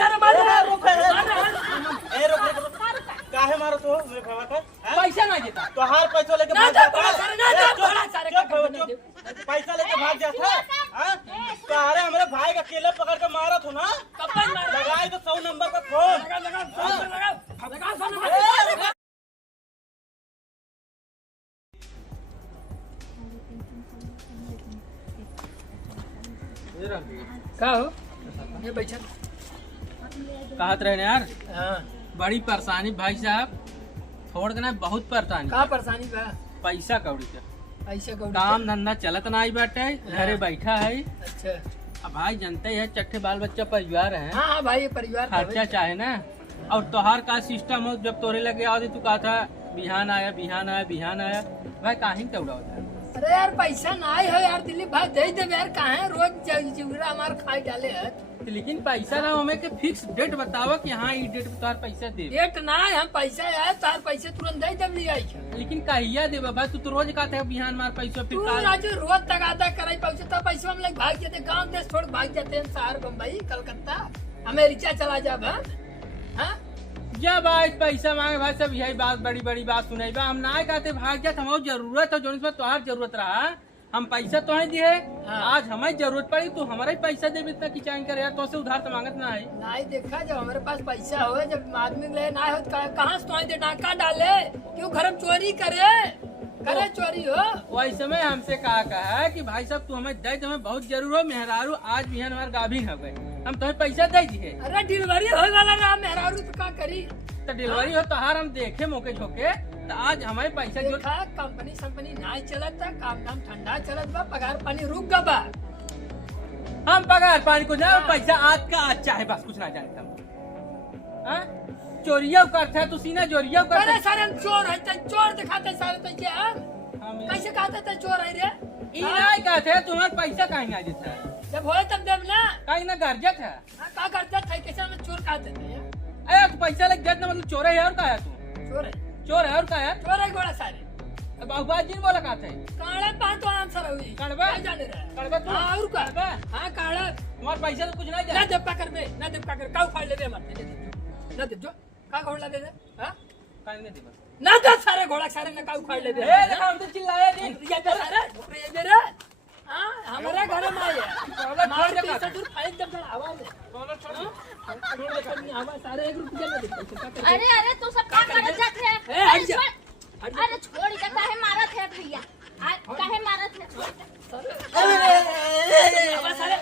सारे मार रुक ए रुक काहे मारो तो मेरे भावा का पैसा नहीं देता तो हार पैसा लेके ना भाग दे जाता बड़ा सारे ना दे बड़ा सारे पैसा लेके भाग जाता हां तो अरे हमारे भाई का अकेले पकड़ के मारा था ना कब तक मार लगाए तो 100 नंबर का फोन लगा 100 नंबर का हो ये बैठा कहत रहे यार हां बड़ी परेशानी भाई साहब छोड़ देना बहुत परेशानी का परेशानी बा पैसा कौड़ी का ऐसे को काम धंधा चलत ना आई बाटे घरे बैठा है अच्छा अब भाई जानते है चट्टे बाल बच्चा परिवार है हां हां भाई ये परिवार खर्चा चाहे ना और तोहार का सिस्टम हो जब तोरे लगे आओ तू कहा था बिहान आया भाई काहे दौड़ा होता है अरे यार पैसा ना है यार दिलीप भाई दे दे यार काहे रोज चिवड़ा हमार खाई डाले है लेकिन पैसा ना हमें के फिक्स डेट बतावा कि हाँ ये डेट पे तोहार पैसा दे डेट ना है हम पैसा है तार पैसे तुरंत दे दे लिया लेकिन कहिया दे बाबा तू तो रोज कहते है बिहान मार पैसा फिर तू काल राजू रोज तगादा करे पैसे तो पैसे हम लोग भाग जाते गांव देश छोड़ भाग जाते हैं शहर बम्बई कलकत्ता अमेरिका चला जा हाँ जब आज पैसा मांगे भाई सब यही बात बड़ी बात सुनाई बा हम ना कहते भाग जात हमारी जरूरत है जो इसमें तोहार जरूरत रहा हम पैसा तो है दिए आज हमारी जरूरत पड़ी तो हमारा ही पैसा दे इतना की चाहे करे यार तो से उधार तो मांगत ना है नहीं देखा जब हमारे पास पैसा हो जब आदमी ले ना हो कहाँ से तो दे डाका डाले क्यों घर में चोरी करे चोरी हो वैसे में हमसे कहा कि भाई साहब तू हमें दे हमें बहुत जरूर हो मेहरारू आज बिहान हमारे गाभिन हो गए हम तुम्हें पैसा दे दिए अरे डिलीवरी हो वाला रहा मेहरारू तो क्या करी तो डिलीवरी हो तो हार हम देखे मौके झोंके तो आज हमारे पैसा जो देखा कंपनी नहीं चलत था काम धाम ठंडा चलत बा पगार पानी रुक गया बा हम पगार पानी को ना पैसा आज का आज चाहे बस कुछ ना जानता चोरिया करते है तू सीना चोरिया करते अरे सारे हम चोर है चोर दिखाते सारे तो क्या कैसे कहते थे चोर है रे नहीं कहते तुम्हारा पैसा कहीं ना देता है जब होए तब देव ना कहीं ना गर्जत है क्या करते थे कैसे हम चोर कहते थे अरे तू पैसा लग जाता मतलब चोर है और कहा तू चोर है और कहा चोर है गोड़ा सारे बाबूबाजी जी बोला कहा थे काड़ा पा तो आंसर हुई कड़वा जाने रहा कड़वा तू और का हां काड़ा तुम्हारा पैसा तो कुछ नहीं ना जाए दे पकड़ में ना दे पकड़ का उखाड़ ले दे मत ना दे जो का घोड़ा दे दे हां कहीं नहीं दे बस ना दे सारे घोड़ा सारे ना का उखाड़ ले दे ए देखा हम तो चिल्लाया दिन ये दे सारे ये दे रे हां हमारा घर में आया मार के ससुर फाइल दे आवाज आवाज सारे 1 रुपया ना दे अरे तू सब क्या करत जात है हट जा अरे छोड़ के काहे मारत है भैया काहे मारत है आवाज सारे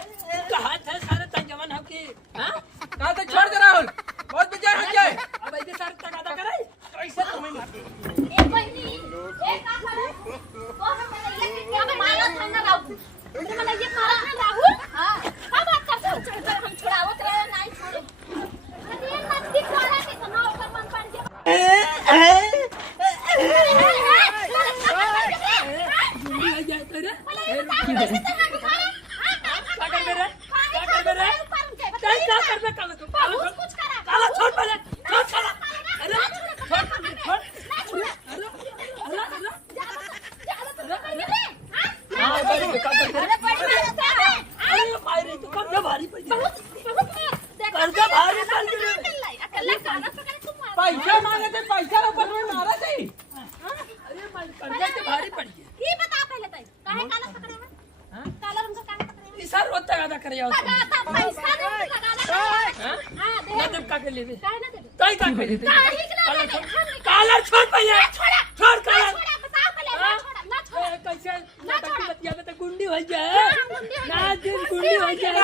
कहां थे सारे तंजवन हो की हां कहा तो छोड़ दे राहुल बहुत बेजार हो जाए अब ऐसे सारे तगादा करे कैसे तुम्हें मार ए बहनी ए का करे तो हम ये कि क्या मारत है ना राहुल तुम ये मारत है राहुल हां का बात करते हो हम छुड़ावत रहे नहीं छोड़े अरे मत दिखवाना कि सुना ऊपर मन पड़ गया जुड़ी आ जाए तेरे काला छोड़ पहले छोड़ काला अरे छोड़ अरे भाई तू कब जा भारी पड़ गया कर्जा भारी पड़ गया पैसा मांगे थे पैसा ऊपर में मारा थे अरे कर्जा से भारी पड़ गया ये बता पहले तय काहे काला पकड़े में काला हमको काहे पकड़े इस सर रोता गादा करे आओ लगाता पैसा नहीं लगाना हां दे ना दे का के ले काहे ना दे तई का के ले काहे के काला छोड़ पहले छोड़ काला बता पहले ना छोड़ कैसे बतिया में तो गुंडी हो जाए ना दिन गुंडी हो जाए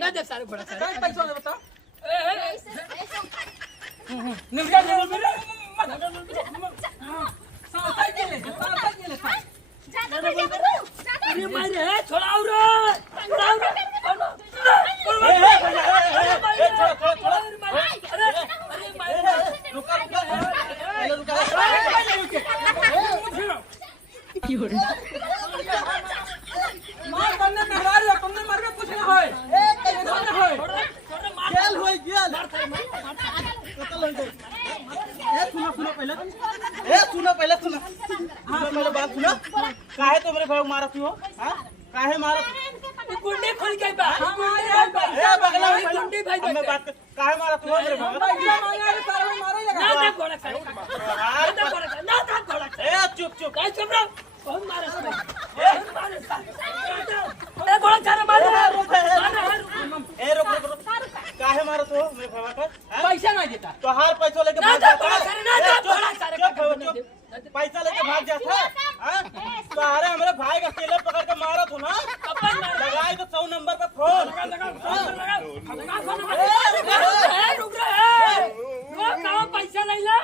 ना दे सारे बड़ा सारे पैसा दे बता ऐसे निकल जा मेरे साथ के ले अरे मारे छोड़ा और मार बंदे मेहरार हो तुमने मर में कुछ ना होए गेल होई गेल सुनो पहले सुनो हाँ मेरे बात सुनो काहे तो मेरे भाई मारत हो हाँ काहे मारत गुंडी खुल गई बा ए बगला में गुंडी भाई हमें बात कर काहे मारा तू मेरे हम भाई पैसा मांगे अरे सारा में मारा ही ना लगा ना घोड़ा करे ना घोड़ा करे ना घोड़ा करे ए चुप चुप काय चुप रहो कौन मारे कौन मारे ए घोड़ा करे मारे ए रुक काहे मारा तू मेरे भाई का पैसा ना देता तो हार पैसा लेके ना भाग घोड़ा जाता करे ना घोड़ा करे चुप पैसा लेके भाग जाता है सारे हमारे भाई का अकेले पकड़ के मारा तू ना अपन मार लगाई तो 100 नंबर पे फोन रुक रहा है वो कहाँ पैसा ले ला